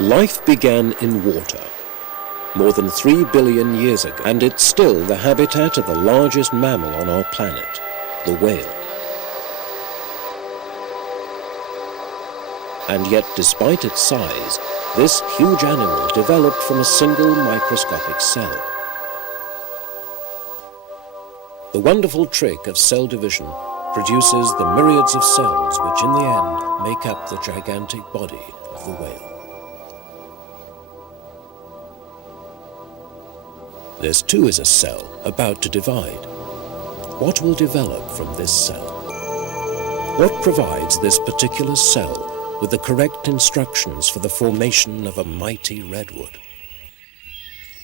Life began in water more than 3 billion years ago, and it's still the habitat of the largest mammal on our planet, the whale. And yet, despite its size, this huge animal developed from a single microscopic cell. The wonderful trick of cell division produces the myriads of cells which in the end make up the gigantic body of the whale. This too is a cell about to divide. What will develop from this cell? What provides this particular cell with the correct instructions for the formation of a mighty redwood?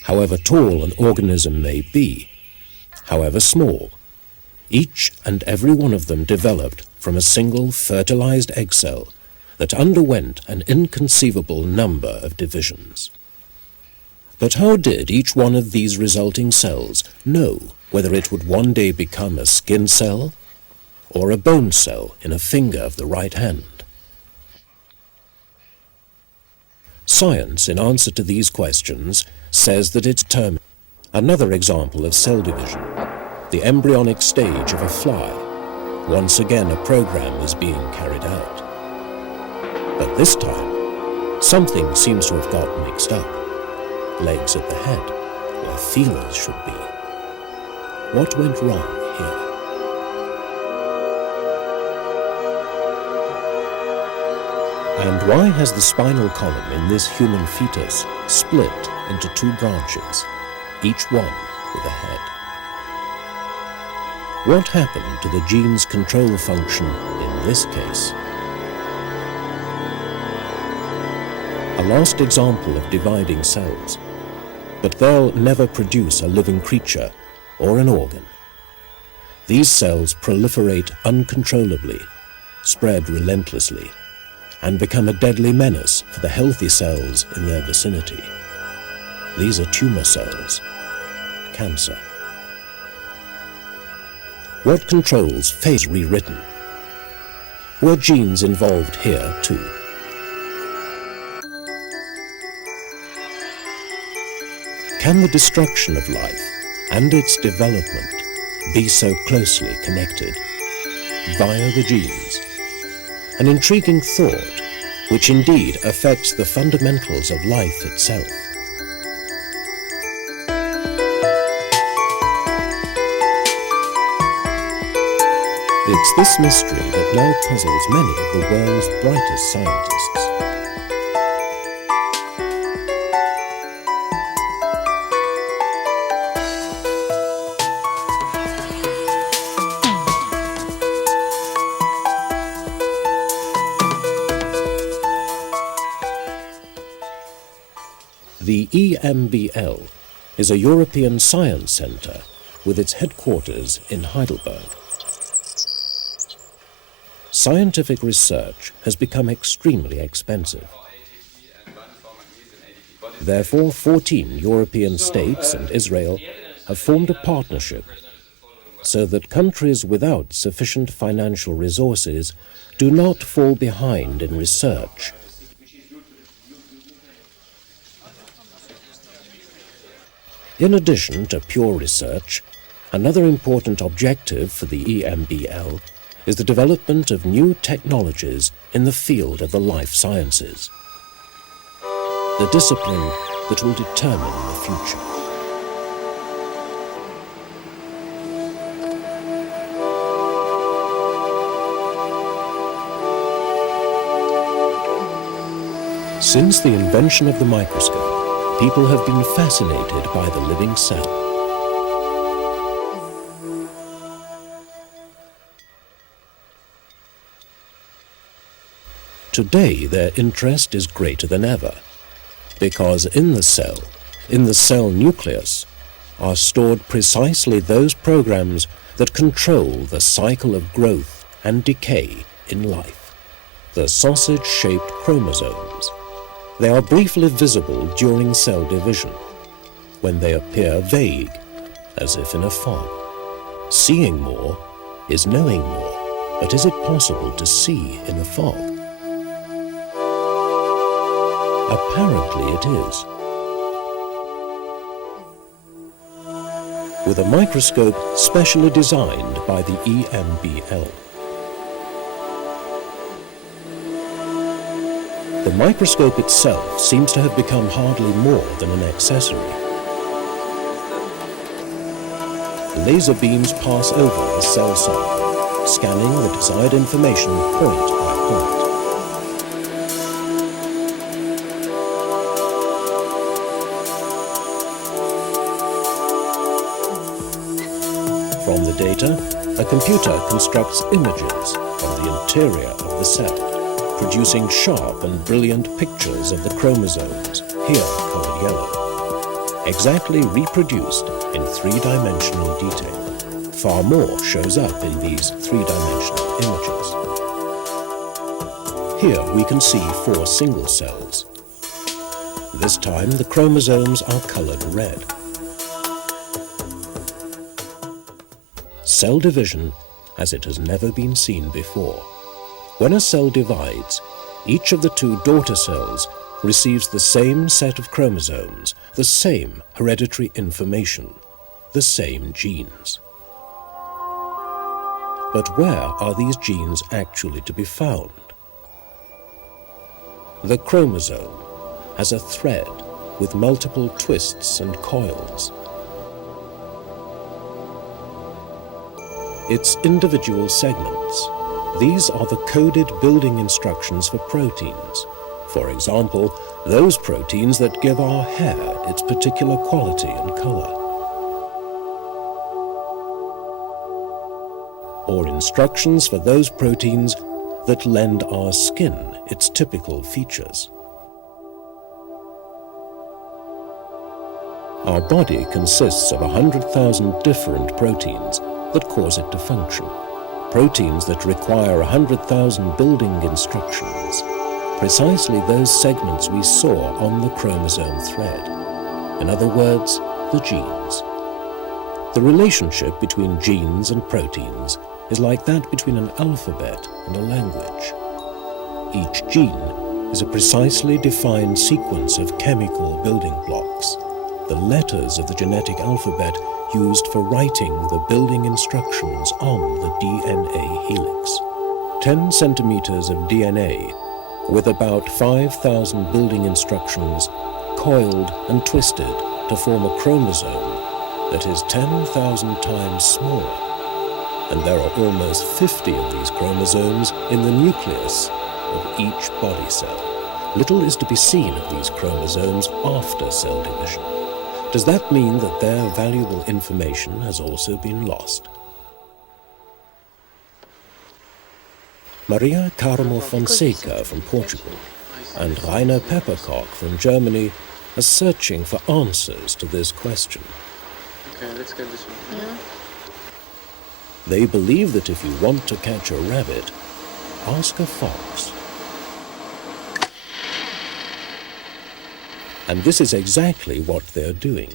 However tall an organism may be, however small, each and every one of them developed from a single fertilized egg cell that underwent an inconceivable number of divisions. But how did each one of these resulting cells know whether it would one day become a skin cell or a bone cell in a finger of the right hand? Science, in answer to these questions, says that it's determined. Another example of cell division, the embryonic stage of a fly. Once again, a program is being carried out. But this time, something seems to have got mixed up. Legs at the head, where feelers should be. What went wrong here? And why has the spinal column in this human fetus split into 2 branches, each one with a head? What happened to the gene's control function in this case? A last example of dividing cells, but they'll never produce a living creature or an organ. These cells proliferate uncontrollably, spread relentlessly, and become a deadly menace for the healthy cells in their vicinity. These are tumor cells, cancer. What controls fate rewritten? Were genes involved here too? Can the destruction of life and its development be so closely connected via the genes? An intriguing thought which indeed affects the fundamentals of life itself. It's this mystery that now puzzles many of the world's brightest scientists. The EMBL is a European science centre with its headquarters in Heidelberg. Scientific research has become extremely expensive. Therefore, 14 European states and Israel have formed a partnership so that countries without sufficient financial resources do not fall behind in research. In addition to pure research, another important objective for the EMBL is the development of new technologies in the field of the life sciences, the discipline that will determine the future. Since the invention of the microscope, people have been fascinated by the living cell. Today, their interest is greater than ever, because in the cell nucleus, are stored precisely those programs that control the cycle of growth and decay in life, the sausage-shaped chromosomes. They are briefly visible during cell division, when they appear vague, as if in a fog. Seeing more is knowing more, but is it possible to see in a fog? Apparently it is. With a microscope specially designed by the EMBL. The microscope itself seems to have become hardly more than an accessory. Laser beams pass over the cell sample, scanning the desired information point by point. From the data, a computer constructs images from the interior of the cell, producing sharp and brilliant pictures of the chromosomes, here colored yellow, exactly reproduced in three-dimensional detail. Far more shows up in these three-dimensional images. Here we can see 4 single cells. This time the chromosomes are colored red. Cell division as it has never been seen before. When a cell divides, each of the 2 daughter cells receives the same set of chromosomes, the same hereditary information, the same genes. But where are these genes actually to be found? The chromosome has a thread with multiple twists and coils. Its individual segments. These are the coded building instructions for proteins. For example, those proteins that give our hair its particular quality and color. Or instructions for those proteins that lend our skin its typical features. Our body consists of 100,000 different proteins that cause it to function. Proteins that require 100,000 building instructions. Precisely those segments we saw on the chromosome thread. In other words, the genes. The relationship between genes and proteins is like that between an alphabet and a language. Each gene is a precisely defined sequence of chemical building blocks, the letters of the genetic alphabet used for writing the building instructions on the DNA helix. 10 centimeters of DNA with about 5,000 building instructions coiled and twisted to form a chromosome that is 10,000 times smaller. And there are almost 50 of these chromosomes in the nucleus of each body cell. Little is to be seen of these chromosomes after cell division. Does that mean that their valuable information has also been lost? Maria Carmo Fonseca from Portugal and Rainer Peppercock from Germany are searching for answers to this question. Okay, let's get this one. Yeah. They believe that if you want to catch a rabbit, ask a fox. And this is exactly what they're doing.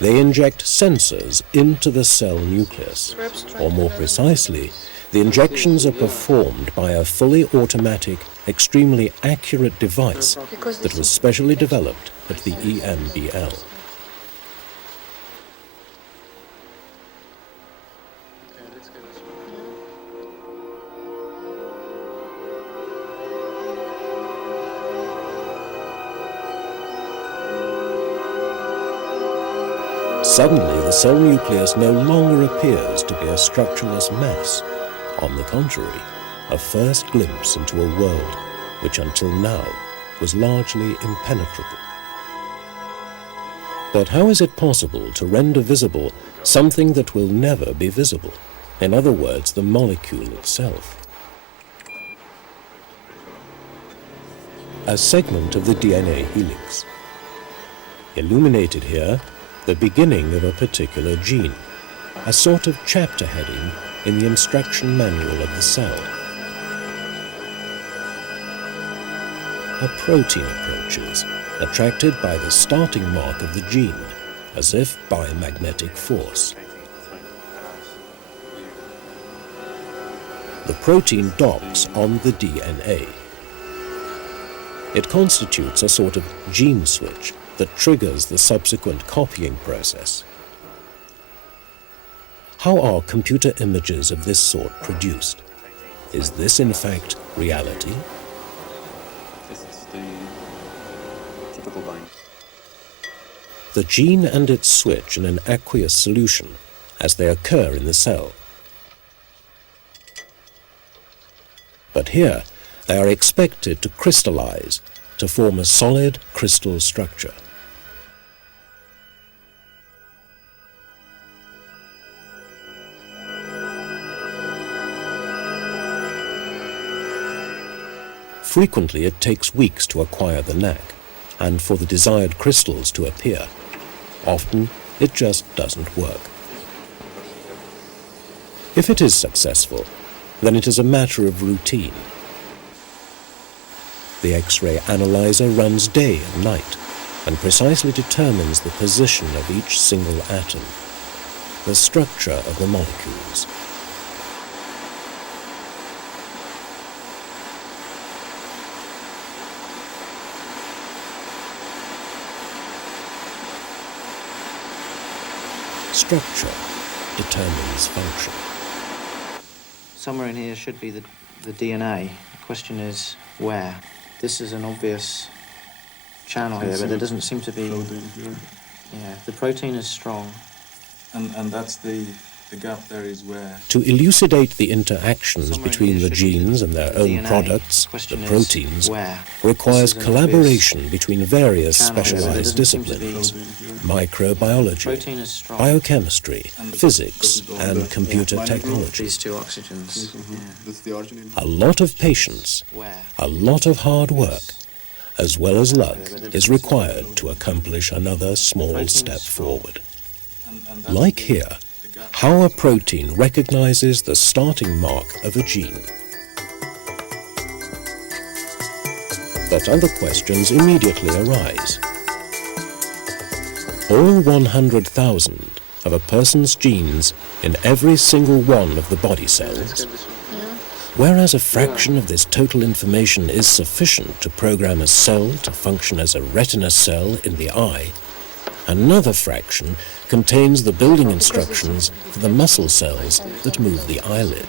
They inject sensors into the cell nucleus, or more precisely, the injections are performed by a fully automatic, extremely accurate device that was specially developed at the EMBL. Suddenly, the cell nucleus no longer appears to be a structureless mass. On the contrary, a first glimpse into a world which until now was largely impenetrable. But how is it possible to render visible something that will never be visible? In other words, the molecule itself. A segment of the DNA helix. Illuminated here, the beginning of a particular gene, a sort of chapter heading in the instruction manual of the cell. A protein approaches, attracted by the starting mark of the gene, as if by magnetic force. the protein docks on the DNA. It constitutes a sort of gene switch that triggers the subsequent copying process. How are computer images of this sort produced? Is this in fact reality? This is the typical bind. The gene and its switch in an aqueous solution as they occur in the cell. But here they are expected to crystallize to form a solid crystal structure. Frequently it takes weeks to acquire the knack and for the desired crystals to appear. Often it just doesn't work. If it is successful, then it is a matter of routine. The X-ray analyzer runs day and night and precisely determines the position of each single atom, the structure of the molecules. Structure determines function. Somewhere in here should be the DNA. The question is where? This is an obvious channel here, but there doesn't seem to be... Yeah, the protein is strong. And that's the gap there is where... To elucidate the interactions Somewhere in between here the should be genes and their own DNA. products, Question the is proteins, where? requires This is an collaboration between various channel here, but there specialized doesn't seem to be- disciplines: microbiology, Protein is strong. biochemistry, physics, and the computer minor technology. These two oxygens. Yeah. That's the arginine. A lot of patience, Where? a lot of hard work, as well as luck, is required to accomplish another small step forward. And that's Like the- here, the gap. how a protein recognizes the starting mark of a gene. But other questions immediately arise. All 100,000 of a person's genes in every single one of the body Let's cells, get this one. whereas a fraction of this total information is sufficient to program a cell to function as a retina cell in the eye, another fraction contains the building instructions for the muscle cells that move the eyelid.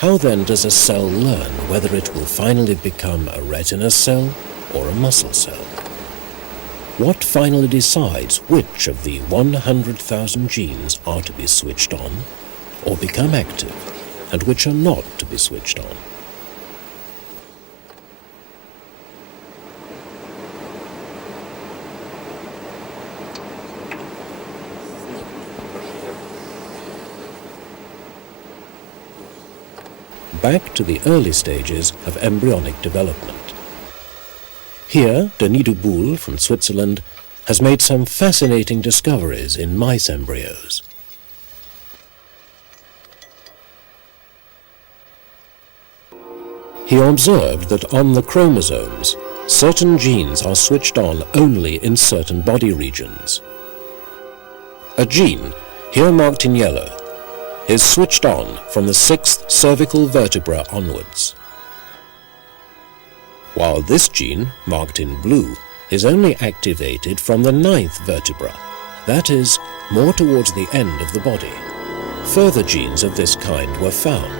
How then does a cell learn whether it will finally become a retina cell or a muscle cell? What finally decides which of the 100,000 genes are to be switched on or become active, and which are not to be switched on? Back to the early stages of embryonic development. Here, Denis Duboul from Switzerland has made some fascinating discoveries in mice embryos. He observed that on the chromosomes, certain genes are switched on only in certain body regions. A gene, here marked in yellow, is switched on from the 6th cervical vertebra onwards, while this gene, marked in blue, is only activated from the 9th vertebra, that is, more towards the end of the body. Further genes of this kind were found.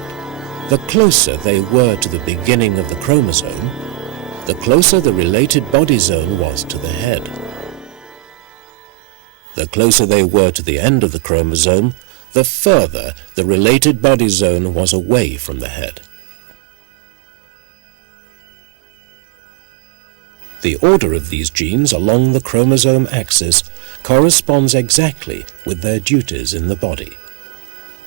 The closer they were to the beginning of the chromosome, the closer the related body zone was to the head. The closer they were to the end of the chromosome, the further the related body zone was away from the head. The order of these genes along the chromosome axis corresponds exactly with their duties in the body.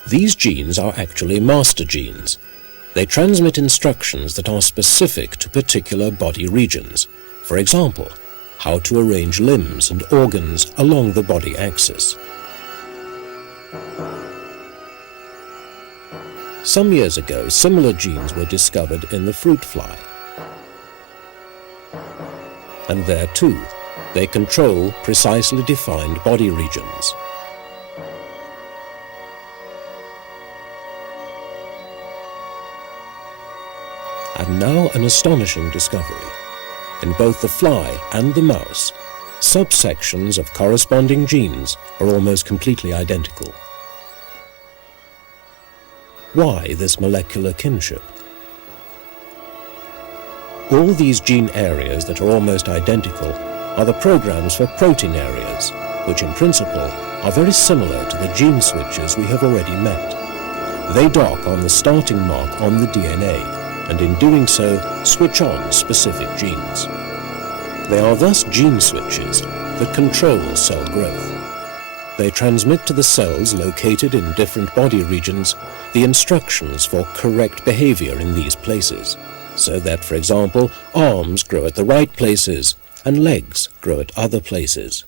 These genes are actually master genes. They transmit instructions that are specific to particular body regions. For example, how to arrange limbs and organs along the body axis. Some years ago, similar genes were discovered in the fruit fly. And there too, they control precisely defined body regions. And now an astonishing discovery. In both the fly and the mouse, subsections of corresponding genes are almost completely identical. Why this molecular kinship? All these gene areas that are almost identical are the programs for protein areas, which in principle are very similar to the gene switches we have already met. They dock on the starting mark on the DNA, and in doing so switch on specific genes. They are thus gene switches that control cell growth. They transmit to the cells located in different body regions the instructions for correct behavior in these places, so that, for example, arms grow at the right places and legs grow at other places.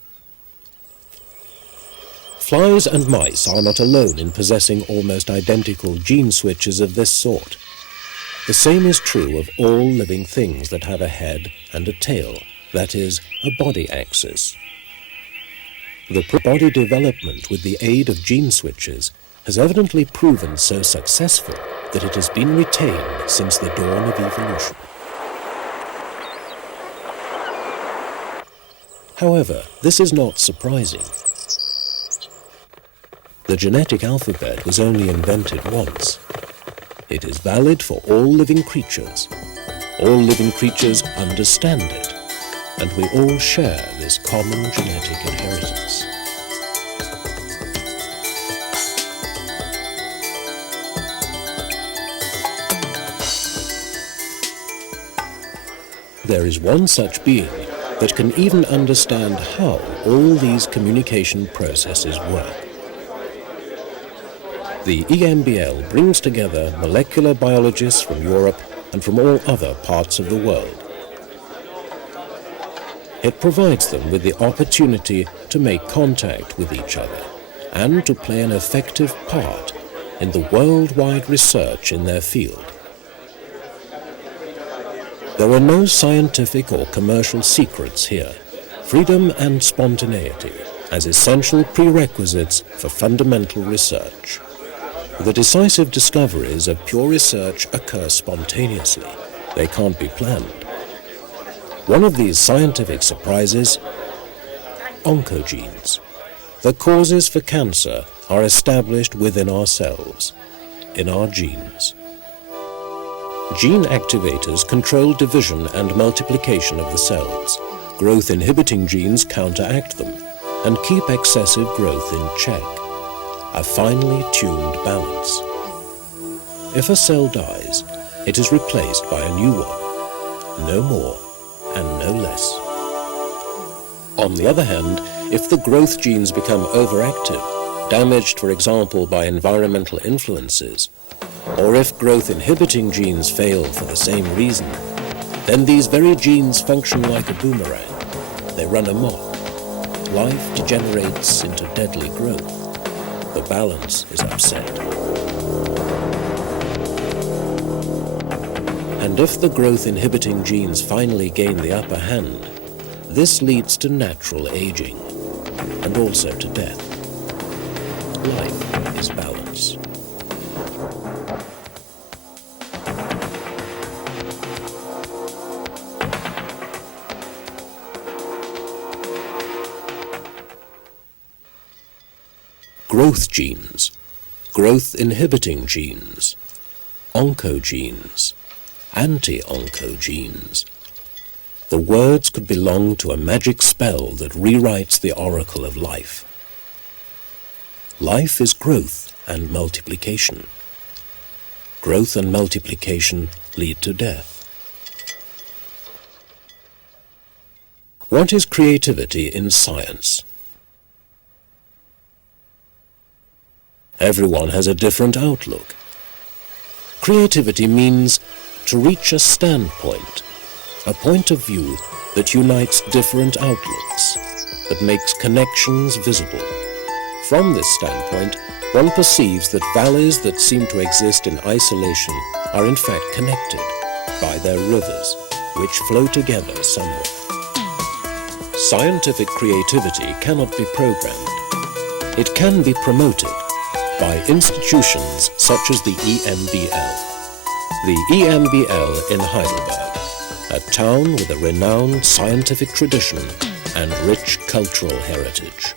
Flies and mice are not alone in possessing almost identical gene switches of this sort. The same is true of all living things that have a head and a tail, that is, a body axis. The body development with the aid of gene switches has evidently proven so successful that it has been retained since the dawn of evolution. However, this is not surprising. The genetic alphabet was only invented once. It is valid for all living creatures. All living creatures understand it, and we all share this common genetic inheritance. There is one such being that can even understand how all these communication processes work. The EMBL brings together molecular biologists from Europe and from all other parts of the world. It provides them with the opportunity to make contact with each other and to play an effective part in the worldwide research in their field. There are no scientific or commercial secrets here. Freedom and spontaneity as essential prerequisites for fundamental research. The decisive discoveries of pure research occur spontaneously. They can't be planned. One of these scientific surprises, oncogenes. The causes for cancer are established within ourselves, in our genes. Gene activators control division and multiplication of the cells. Growth-inhibiting genes counteract them and keep excessive growth in check. A finely tuned balance. If a cell dies, it is replaced by a new one. No more and no less. On the other hand, if the growth genes become overactive, damaged, for example, by environmental influences, or if growth-inhibiting genes fail for the same reason, then these very genes function like a boomerang. They run amok. Life degenerates into deadly growth. The balance is upset. And if the growth-inhibiting genes finally gain the upper hand, this leads to natural aging, and also to death. Life is balance. Growth genes, growth-inhibiting genes, oncogenes, anti-oncogenes. The words could belong to a magic spell that rewrites the oracle of life. Life is growth and multiplication. Growth and multiplication lead to death. What is creativity in science? Everyone has a different outlook. Creativity means to reach a standpoint, a point of view that unites different outlooks, that makes connections visible. From this standpoint, one perceives that valleys that seem to exist in isolation are in fact connected by their rivers, which flow together somewhere. Scientific creativity cannot be programmed. It can be promoted by institutions such as the EMBL. the EMBL in Heidelberg, a town with a renowned scientific tradition and rich cultural heritage.